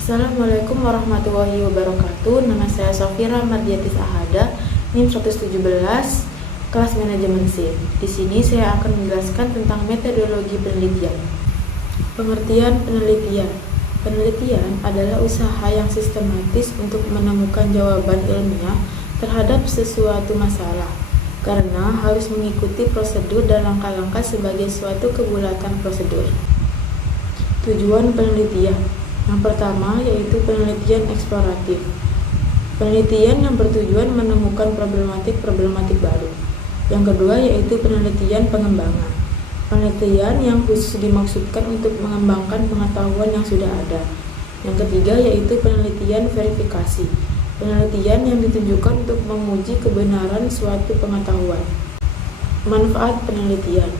Assalamualaikum warahmatullahi wabarakatuh. Nama saya Sofira Mardiatis Ahada, NIM 117, kelas manajemen SIM. Di sini saya akan menjelaskan tentang metodologi penelitian. Pengertian penelitian. Penelitian adalah usaha yang sistematis untuk menemukan jawaban ilmiah terhadap sesuatu masalah, karena harus mengikuti prosedur dan langkah-langkah sebagai suatu kebulatan prosedur. Tujuan penelitian. Yang pertama yaitu penelitian eksploratif. Penelitian yang bertujuan menemukan problematik baru. Yang kedua yaitu penelitian pengembangan. Penelitian yang khusus dimaksudkan untuk mengembangkan pengetahuan yang sudah ada. Yang ketiga yaitu penelitian verifikasi. Penelitian yang ditujukan untuk menguji kebenaran suatu pengetahuan. Manfaat penelitian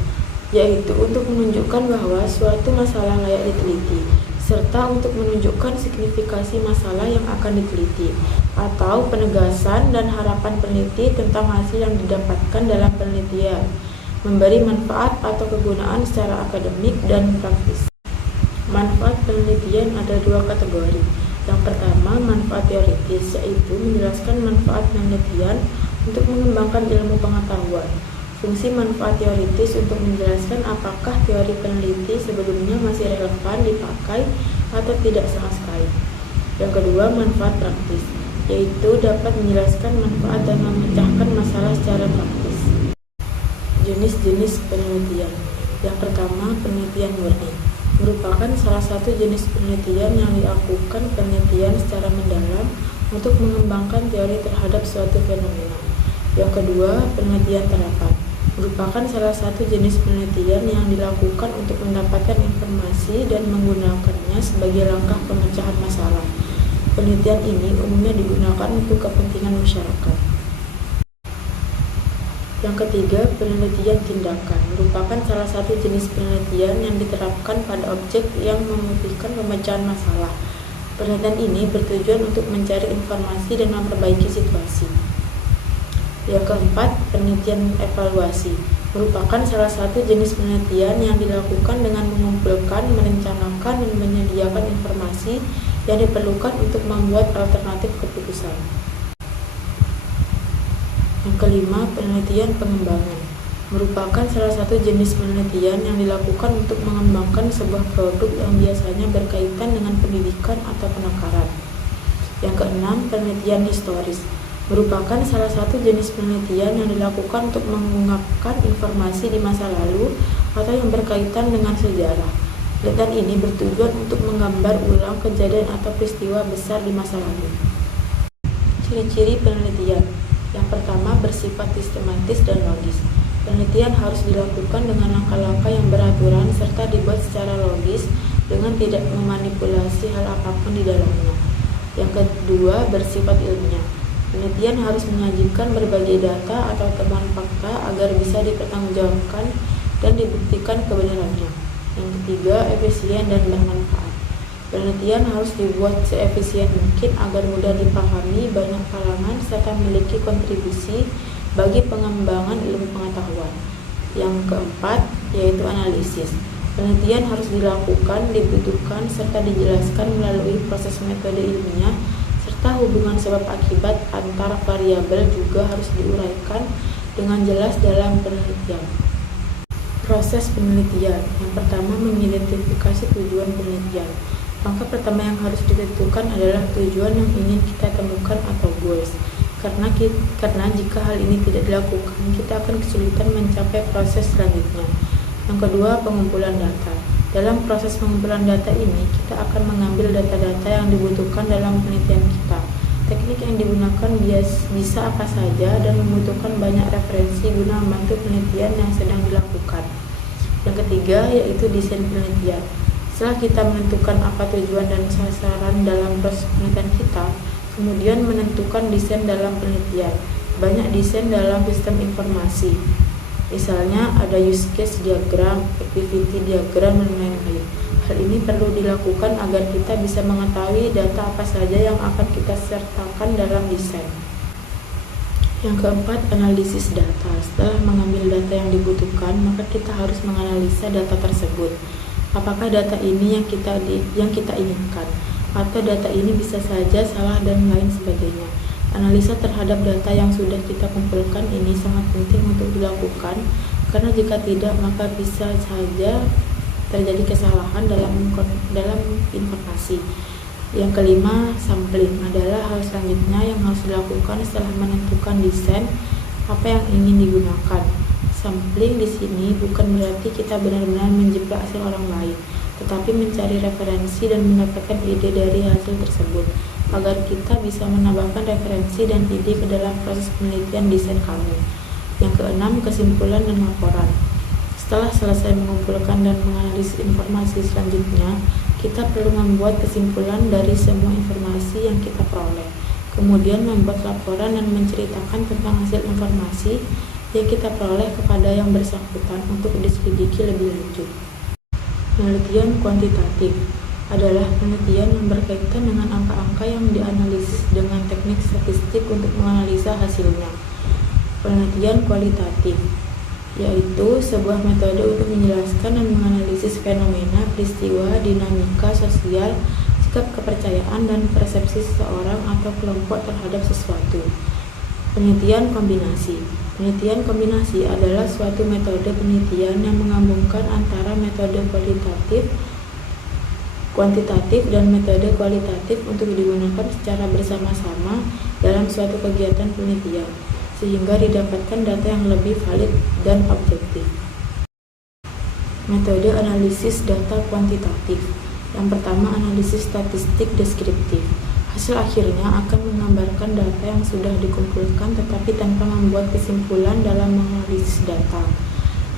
yaitu untuk menunjukkan bahwa suatu masalah layak diteliti, serta untuk menunjukkan signifikasi masalah yang akan diteliti, atau penegasan dan harapan peneliti tentang hasil yang didapatkan dalam penelitian, memberi manfaat atau kegunaan secara akademik dan praktis. Manfaat penelitian ada dua kategori. Yang pertama, manfaat teoritis, yaitu menjelaskan manfaat penelitian untuk mengembangkan ilmu pengetahuan. Fungsi manfaat teoritis untuk menjelaskan apakah teori peneliti sebelumnya masih relevan dipakai atau tidak sama sekali. Yang kedua, manfaat praktis, yaitu dapat menjelaskan manfaat dan memecahkan masalah secara praktis. Jenis-jenis penelitian. Yang pertama, penelitian murni, merupakan salah satu jenis penelitian yang dilakukan penelitian secara mendalam untuk mengembangkan teori terhadap suatu fenomena. Yang kedua, penelitian terapan, merupakan salah satu jenis penelitian yang dilakukan untuk mendapatkan informasi dan menggunakannya sebagai langkah pemecahan masalah. Penelitian ini umumnya digunakan untuk kepentingan masyarakat. Yang ketiga, penelitian tindakan, merupakan salah satu jenis penelitian yang diterapkan pada objek yang membutuhkan pemecahan masalah. Penelitian ini bertujuan untuk mencari informasi dan memperbaiki situasi. Yang keempat, penelitian evaluasi, merupakan salah satu jenis penelitian yang dilakukan dengan mengumpulkan, merencanakan, dan menyediakan informasi yang diperlukan untuk membuat alternatif keputusan. Yang kelima, penelitian pengembangan, merupakan salah satu jenis penelitian yang dilakukan untuk mengembangkan sebuah produk yang biasanya berkaitan dengan pendidikan atau penekanan. Yang keenam, penelitian historis, merupakan salah satu jenis penelitian yang dilakukan untuk mengungkapkan informasi di masa lalu atau yang berkaitan dengan sejarah. Penelitian ini bertujuan untuk menggambar ulang kejadian atau peristiwa besar di masa lalu. Ciri-ciri penelitian. Yang pertama, bersifat sistematis dan logis. Penelitian harus dilakukan dengan langkah-langkah yang beraturan serta dibuat secara logis dengan tidak memanipulasi hal apapun di dalamnya. Yang kedua, bersifat ilmiah. Penelitian harus menyajikan berbagai data atau temuan fakta agar bisa dipertanggungjawabkan dan dibuktikan kebenarannya. Yang ketiga, efisien dan bermanfaat. Penelitian harus dibuat seefisien mungkin agar mudah dipahami banyak kalangan serta memiliki kontribusi bagi pengembangan ilmu pengetahuan. Yang keempat, yaitu analisis. Penelitian harus dilakukan, dibutuhkan, serta dijelaskan melalui proses metode ilmiah, serta hubungan sebab akibat antara variabel juga harus diuraikan dengan jelas dalam penelitian. Proses penelitian. Yang pertama, mengidentifikasi tujuan penelitian. Langkah pertama yang harus ditentukan adalah tujuan yang ingin kita temukan atau goals. Karena jika hal ini tidak dilakukan, kita akan kesulitan mencapai proses selanjutnya. Yang kedua, pengumpulan data. Dalam proses pengumpulan data ini, kita akan mengambil data-data yang dibutuhkan dalam penelitian kita. Teknik yang digunakan bisa apa saja dan membutuhkan banyak referensi guna membantu penelitian yang sedang dilakukan. Yang ketiga, yaitu desain penelitian. Setelah kita menentukan apa tujuan dan sasaran dalam proses penelitian kita, kemudian menentukan desain dalam penelitian. Banyak desain dalam sistem informasi. Misalnya ada use case diagram, activity diagram, dan lain-lain. Hal ini perlu dilakukan agar kita bisa mengetahui data apa saja yang akan kita sertakan dalam desain. Yang keempat, analisis data. Setelah mengambil data yang dibutuhkan, maka kita harus menganalisa data tersebut. Apakah data ini yang kita inginkan? atau data ini bisa saja salah dan lain sebagainya. Analisa terhadap data yang sudah kita kumpulkan ini sangat penting untuk dilakukan, karena jika tidak maka bisa saja terjadi kesalahan dalam informasi. Yang kelima, sampling adalah hal selanjutnya yang harus dilakukan setelah menentukan desain apa yang ingin digunakan. Sampling di sini bukan berarti kita benar-benar menjiplak hasil orang lain, tetapi mencari referensi dan mendapatkan ide dari hasil tersebut, agar kita bisa menambahkan referensi dan ide ke dalam proses penelitian desain kami. Yang keenam, kesimpulan dan laporan. Setelah selesai mengumpulkan dan menganalisis informasi selanjutnya, kita perlu membuat kesimpulan dari semua informasi yang kita peroleh, kemudian membuat laporan dan menceritakan tentang hasil informasi yang kita peroleh kepada yang bersangkutan untuk diselidiki lebih lanjut. Penelitian kuantitatif adalah penelitian yang berkaitan dengan angka-angka yang dianalisis dengan teknik statistik untuk menganalisa hasilnya. Penelitian kualitatif yaitu sebuah metode untuk menjelaskan dan menganalisis fenomena, peristiwa, dinamika sosial, sikap kepercayaan, dan persepsi seseorang atau kelompok terhadap sesuatu. Penelitian kombinasi. Penelitian kombinasi adalah suatu metode penelitian yang menggabungkan antara metode kuantitatif dan metode kualitatif untuk digunakan secara bersama-sama dalam suatu kegiatan penelitian, sehingga didapatkan data yang lebih valid dan objektif. Metode analisis data kuantitatif. Yang pertama, analisis statistik deskriptif. Hasil akhirnya akan menggambarkan data yang sudah dikumpulkan tetapi tanpa membuat kesimpulan dalam menganalisis data.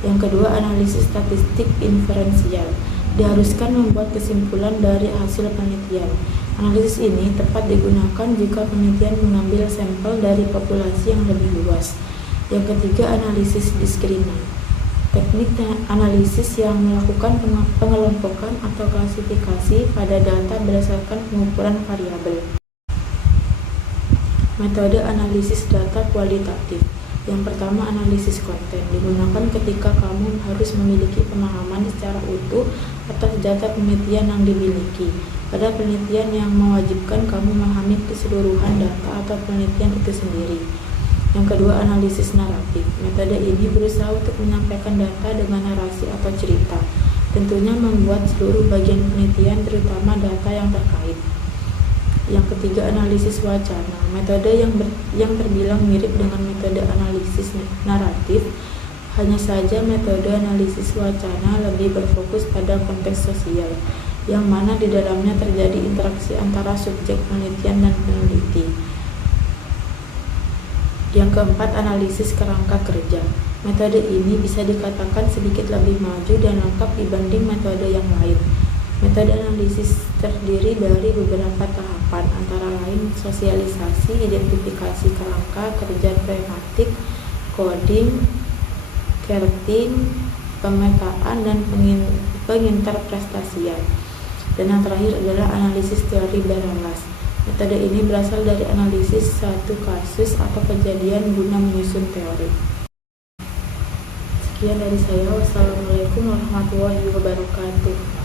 Yang kedua, analisis statistik inferensial. Diharuskan membuat kesimpulan dari hasil penelitian. Analisis ini tepat digunakan jika penelitian mengambil sampel dari populasi yang lebih luas. Yang ketiga, analisis diskriminasi. Teknik analisis yang melakukan pengelompokan atau klasifikasi pada data berdasarkan pengukuran variabel. Metode analisis data kualitatif. Yang pertama, analisis konten. Digunakan ketika kamu harus memiliki pemahaman secara utuh atas data penelitian yang dimiliki. Pada penelitian yang mewajibkan kamu memahami keseluruhan data atau penelitian itu sendiri. Yang kedua, analisis naratif. Metode ini berusaha untuk menyampaikan data dengan narasi atau cerita, tentunya membuat seluruh bagian penelitian terutama data yang terkait. Yang ketiga, analisis wacana. Metode yang terbilang mirip dengan metode analisis naratif, hanya saja metode analisis wacana lebih berfokus pada konteks sosial, yang mana di dalamnya terjadi interaksi antara subjek penelitian dan peneliti. Yang keempat, analisis kerangka kerja. Metode ini bisa dikatakan sedikit lebih maju dan lengkap dibanding metode yang lain. Metode analisis terdiri dari beberapa tahapan, antara lain sosialisasi, identifikasi kerangka kerja tematik, coding, charting, pemetaan, dan penginterpretasian. Dan yang terakhir adalah analisis teori beralas. Metode ini berasal dari analisis satu kasus atau kejadian guna menyusun teori. Sekian dari saya. Wassalamualaikum warahmatullahi wabarakatuh.